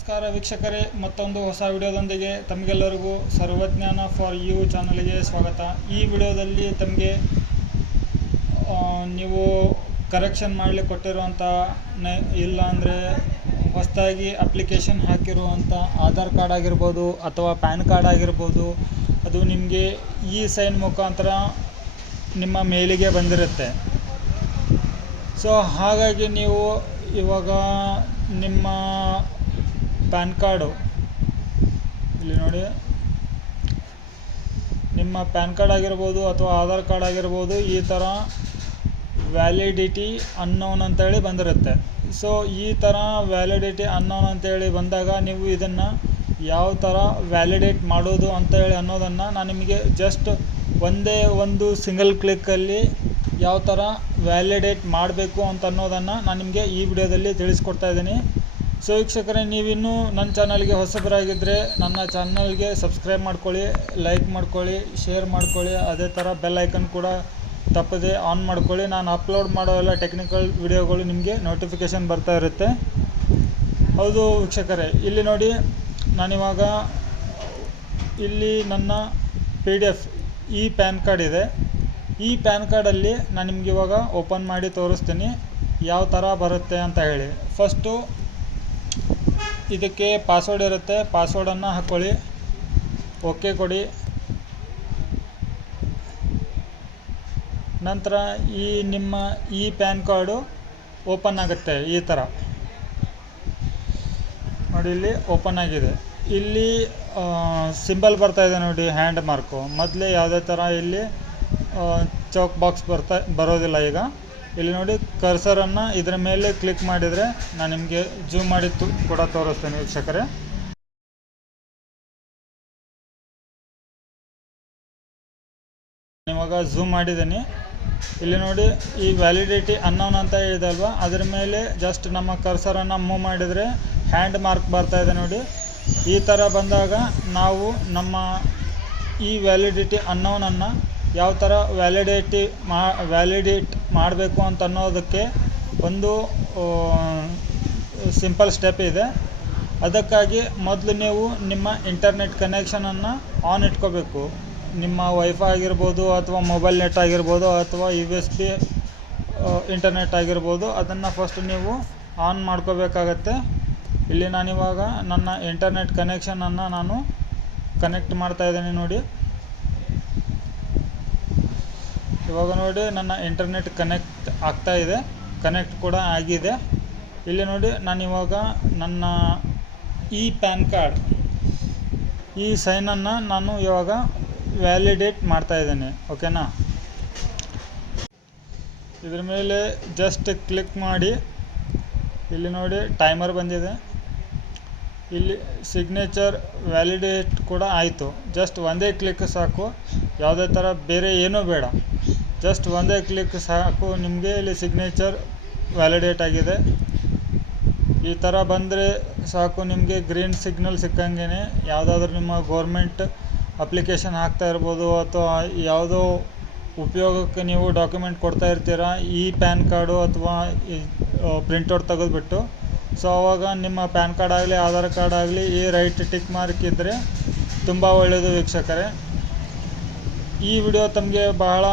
ನಮಸ್ಕಾರ ವೀಕ್ಷಕರೇ, ಮತ್ತೊಂದು ಹೊಸ ವಿಡಿಯೋದೊಂದಿಗೆ ತಮಗೆಲ್ಲರಿಗೂ ಸರ್ವಜ್ಞಾನ ಫಾರ್ ಯು ಚಾನಲ್ಗೆ ಸ್ವಾಗತ. ಈ ವಿಡಿಯೋದಲ್ಲಿ ತಮಗೆ ನೀವು ಕರೆಕ್ಷನ್ ಮಾಡಲಿಕ್ಕೆ ಕೊಟ್ಟಿರುವಂಥ ಇಲ್ಲ ಅಂದರೆ ಹೊಸದಾಗಿ ಅಪ್ಲಿಕೇಶನ್ ಹಾಕಿರುವಂಥ ಆಧಾರ್ ಕಾರ್ಡ್ ಆಗಿರ್ಬೋದು ಅಥವಾ ಪ್ಯಾನ್ ಕಾರ್ಡ್ ಆಗಿರ್ಬೋದು, ಅದು ನಿಮಗೆ ಈ ಸೈನ್ ಮುಖಾಂತರ ನಿಮ್ಮ ಮೇಲಿಗೆ ಬಂದಿರುತ್ತೆ. ಸೊ ಹಾಗಾಗಿ ನೀವು ಇವಾಗ ನಿಮ್ಮ ಪ್ಯಾನ್ ಕಾರ್ಡು ಇಲ್ಲಿ ನೋಡಿ, ನಿಮ್ಮ ಪ್ಯಾನ್ ಕಾರ್ಡ್ ಆಗಿರ್ಬೋದು ಅಥವಾ ಆಧಾರ್ ಕಾರ್ಡ್ ಆಗಿರ್ಬೋದು, ಈ ಥರ ವ್ಯಾಲಿಡಿಟಿ ಅನ್ನೋನ್ ಅಂತೇಳಿ ಬಂದಿರುತ್ತೆ. ಸೊ ಈ ಥರ ವ್ಯಾಲಿಡಿಟಿ ಅನ್ನೋನ್ ಅಂತೇಳಿ ಬಂದಾಗ ನೀವು ಇದನ್ನು ಯಾವ ಥರ ವ್ಯಾಲಿಡೇಟ್ ಮಾಡೋದು ಅಂತೇಳಿ ಅನ್ನೋದನ್ನು ನಾನು ನಿಮಗೆ ಜಸ್ಟ್ ಒಂದೇ ಒಂದು ಸಿಂಗಲ್ ಕ್ಲಿಕ್ಕಲ್ಲಿ ಯಾವ ಥರ ವ್ಯಾಲಿಡೇಟ್ ಮಾಡಬೇಕು ಅಂತ ಅನ್ನೋದನ್ನು ನಾನು ನಿಮಗೆ ಈ ವಿಡಿಯೋದಲ್ಲಿ ತಿಳಿಸ್ಕೊಡ್ತಾ ಇದ್ದೀನಿ. ಸೊ ವೀಕ್ಷಕರೇ, ನೀವಿನ್ನೂ ನನ್ನ ಚಾನಲ್ಗೆ ಹೊಸಬರಾಗಿದ್ದರೆ ನನ್ನ ಚಾನಲ್ಗೆ ಸಬ್ಸ್ಕ್ರೈಬ್ ಮಾಡ್ಕೊಳ್ಳಿ, ಲೈಕ್ ಮಾಡ್ಕೊಳ್ಳಿ, ಶೇರ್ ಮಾಡ್ಕೊಳ್ಳಿ. ಅದೇ ಥರ ಬೆಲ್ ಐಕನ್ ಕೂಡ ತಪ್ಪದೆ ಆನ್ ಮಾಡ್ಕೊಳ್ಳಿ. ನಾನು ಅಪ್ಲೋಡ್ ಮಾಡೋ ಎಲ್ಲ ಟೆಕ್ನಿಕಲ್ ವಿಡಿಯೋಗಳು ನಿಮಗೆ ನೋಟಿಫಿಕೇಷನ್ ಬರ್ತಾ ಇರುತ್ತೆ. ಹೌದು ವೀಕ್ಷಕರೇ, ಇಲ್ಲಿ ನೋಡಿ, ನಾನಿವಾಗ ಇಲ್ಲಿ ನನ್ನ PDF ಈ ಪ್ಯಾನ್ ಕಾರ್ಡ್ ಇದೆ. ಈ ಪ್ಯಾನ್ ಕಾರ್ಡಲ್ಲಿ ನಾನು ನಿಮ್ಗೆ ಇವಾಗ ಓಪನ್ ಮಾಡಿ ತೋರಿಸ್ತೀನಿ ಯಾವ ಥರ ಬರುತ್ತೆ ಅಂತ ಹೇಳಿ. ಫಸ್ಟು ಇದಕ್ಕೆ ಪಾಸ್ವರ್ಡ್ ಇರುತ್ತೆ, ಪಾಸ್ವರ್ಡನ್ನು ಹಾಕ್ಕೊಳ್ಳಿ, ಓಕೆ ಕೊಡಿ. ನಂತರ ನಿಮ್ಮ ಈ ಪ್ಯಾನ್ ಕಾರ್ಡು ಓಪನ್ ಆಗುತ್ತೆ. ಈ ಥರ ನೋಡಿ, ಇಲ್ಲಿ ಓಪನ್ ಆಗಿದೆ. ಇಲ್ಲಿ ಸಿಂಬಲ್ ಬರ್ತಾ ಇದೆ ನೋಡಿ, ಹ್ಯಾಂಡ್ ಮಾರ್ಕು. ಮೊದಲೇ ಯಾವುದೇ ಥರ ಇಲ್ಲಿ ಚೌಕ್ ಬಾಕ್ಸ್ ಬರೋದಿಲ್ಲ. ಈಗ ಇಲ್ಲಿ ನೋಡಿ, ಕರ್ಸರನ್ನು ಇದರ ಮೇಲೆ ಕ್ಲಿಕ್ ಮಾಡಿದರೆ ನಾನು ನಿಮಗೆ ಜೂಮ್ ಮಾಡಿ ಕೂಡ ತೋರಿಸ್ತೇನೆ ವೀಕ್ಷಕರೇ. ಇವಾಗ ಝೂಮ್ ಮಾಡಿದ್ದೀನಿ. ಇಲ್ಲಿ ನೋಡಿ, ಈ ವ್ಯಾಲಿಡಿಟಿ ಅನ್ನೋನ್ ಅಂತ ಹೇಳಿದಲ್ವ, ಅದರ ಮೇಲೆ ಜಸ್ಟ್ ನಮ್ಮ ಕರ್ಸರನ್ನು ಮೂವ್ ಮಾಡಿದರೆ ಹ್ಯಾಂಡ್ ಮಾರ್ಕ್ ಬರ್ತಾ ಇದೆ ನೋಡಿ. ಈ ಥರ ಬಂದಾಗ ನಾವು ನಮ್ಮ ಈ ವ್ಯಾಲಿಡಿಟಿ ಅನ್ನೋನನ್ನು ಯಾವ ಥರ ವ್ಯಾಲಿಡೇಟ್ ಮಾಡಬೇಕು ಅಂತ ಅನ್ನೋದಕ್ಕೆ ಒಂದು ಸಿಂಪಲ್ ಸ್ಟೆಪ್ ಇದೆ. ಅದಕ್ಕಾಗಿ ಮೊದಲು ನೀವು ನಿಮ್ಮ ಇಂಟರ್ನೆಟ್ ಕನೆಕ್ಷನನ್ನು ಆನ್ ಇಟ್ಕೋಬೇಕು. ನಿಮ್ಮ ವೈಫೈ ಆಗಿರ್ಬೋದು ಅಥವಾ ಮೊಬೈಲ್ ನೆಟ್ ಆಗಿರ್ಬೋದು ಅಥವಾ USB ಇಂಟರ್ನೆಟ್ ಆಗಿರ್ಬೋದು, ಅದನ್ನು ಫಸ್ಟ್ ನೀವು ಆನ್ ಮಾಡ್ಕೋಬೇಕಾಗತ್ತೆ. ಇಲ್ಲಿ ನಾನಿವಾಗ ನನ್ನ ಇಂಟರ್ನೆಟ್ ಕನೆಕ್ಷನನ್ನು ನಾನು ಕನೆಕ್ಟ್ ಮಾಡ್ತಾಯಿದ್ದೀನಿ ನೋಡಿ. ಇವಾಗ ನೋಡಿ, ನನ್ನ ಇಂಟರ್ನೆಟ್ ಕನೆಕ್ಟ್ ಆಗ್ತಾ ಇದೆ, ಕನೆಕ್ಟ್ ಕೂಡ ಆಗಿದೆ. ಇಲ್ಲಿ ನೋಡಿ, ನಾನಿವಾಗ ನನ್ನ ಈ ಪ್ಯಾನ್ ಕಾರ್ಡ್ ಈ ಸೈನನ್ನು ನಾನು ಇವಾಗ ವ್ಯಾಲಿಡೇಟ್ ಮಾಡ್ತಾಯಿದ್ದೇನೆ. ಓಕೆನಾ? ಇದ್ರ ಮೇಲೆ ಜಸ್ಟ್ ಕ್ಲಿಕ್ ಮಾಡಿ, ಇಲ್ಲಿ ನೋಡಿ ಟೈಮರ್ ಬಂದಿದೆ. ಇಲ್ಲಿ ಸಿಗ್ನೇಚರ್ ವ್ಯಾಲಿಡೇಟ್ ಕೂಡ ಆಯಿತು. ಜಸ್ಟ್ ಒಂದೇ ಕ್ಲಿಕ್ ಸಾಕು, ಯಾವುದೇ ಥರ ಬೇರೆ ಏನೂ ಬೇಡ, ಜಸ್ಟ್ ಒಂದೇ ಕ್ಲಿಕ್ ಸಾಕು. ನಿಮಗೆ ಇಲ್ಲಿ ಸಿಗ್ನೇಚರ್ ವ್ಯಾಲಿಡೇಟ್ ಆಗಿದೆ. ಈ ಥರ ಬಂದರೆ ಸಾಕು, ನಿಮಗೆ ಗ್ರೀನ್ ಸಿಗ್ನಲ್ ಸಿಕ್ಕಂಗೆ ಯಾವುದಾದ್ರೂ ನಿಮ್ಮ ಗೌರ್ಮೆಂಟ್ ಅಪ್ಲಿಕೇಶನ್ ಹಾಕ್ತಾ ಇರ್ಬೋದು ಅಥವಾ ಯಾವುದೋ ಉಪಯೋಗಕ್ಕೆ ನೀವು ಡಾಕ್ಯುಮೆಂಟ್ ಕೊಡ್ತಾ ಇರ್ತೀರ, ಈ ಪ್ಯಾನ್ ಕಾರ್ಡು ಅಥವಾ ಪ್ರಿಂಟೌಟ್ ತೆಗೆದುಬಿಟ್ಟು. ಸೊ ಆವಾಗ ನಿಮ್ಮ ಪ್ಯಾನ್ ಕಾರ್ಡ್ ಆಗಲಿ ಆಧಾರ್ ಕಾರ್ಡ್ ಆಗಲಿ ಈ ರೈಟ್ ಟಿಕ್ ಮಾರ್ಕ್ ಇದ್ದರೆ ತುಂಬ ಒಳ್ಳೆಯದು ವೀಕ್ಷಕರೇ. ಈ ವಿಡಿಯೋ ತಮಗೆ ಬಹಳ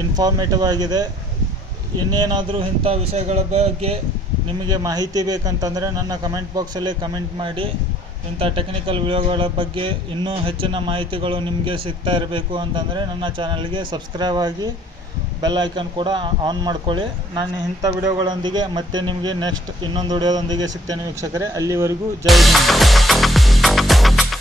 ಇನ್ಫಾರ್ಮೇಟಿವ್ ಆಗಿದೆ. ಇನ್ನೇನಾದರೂ ಇಂಥ ವಿಷಯಗಳ ಬಗ್ಗೆ ನಿಮಗೆ ಮಾಹಿತಿ ಬೇಕಂತಂದರೆ ನನ್ನ ಕಮೆಂಟ್ ಬಾಕ್ಸಲ್ಲಿ ಕಮೆಂಟ್ ಮಾಡಿ. ಇಂಥ ಟೆಕ್ನಿಕಲ್ ವಿಡಿಯೋಗಳ ಬಗ್ಗೆ ಇನ್ನೂ ಹೆಚ್ಚಿನ ಮಾಹಿತಿಗಳು ನಿಮಗೆ ಸಿಗ್ತಾ ಇರಬೇಕು ಅಂತಂದರೆ ನನ್ನ ಚಾನಲ್ಗೆ ಸಬ್ಸ್ಕ್ರೈಬ್ ಆಗಿ ಬೆಲ್ ಐಕನ್ ಕೂಡ ಆನ್ ಮಾಡ್ಕೊಳ್ಳಿ. ನಾನು ಇಂಥ ವಿಡಿಯೋಗಳೊಂದಿಗೆ ಮತ್ತೆ ನಿಮಗೆ ನೆಕ್ಸ್ಟ್ ಇನ್ನೊಂದು ವಿಡಿಯೋದೊಂದಿಗೆ ಸಿಗ್ತೇನೆ ವೀಕ್ಷಕರೇ. ಅಲ್ಲಿವರೆಗೂ ಜೈ ಹಿಂದ್.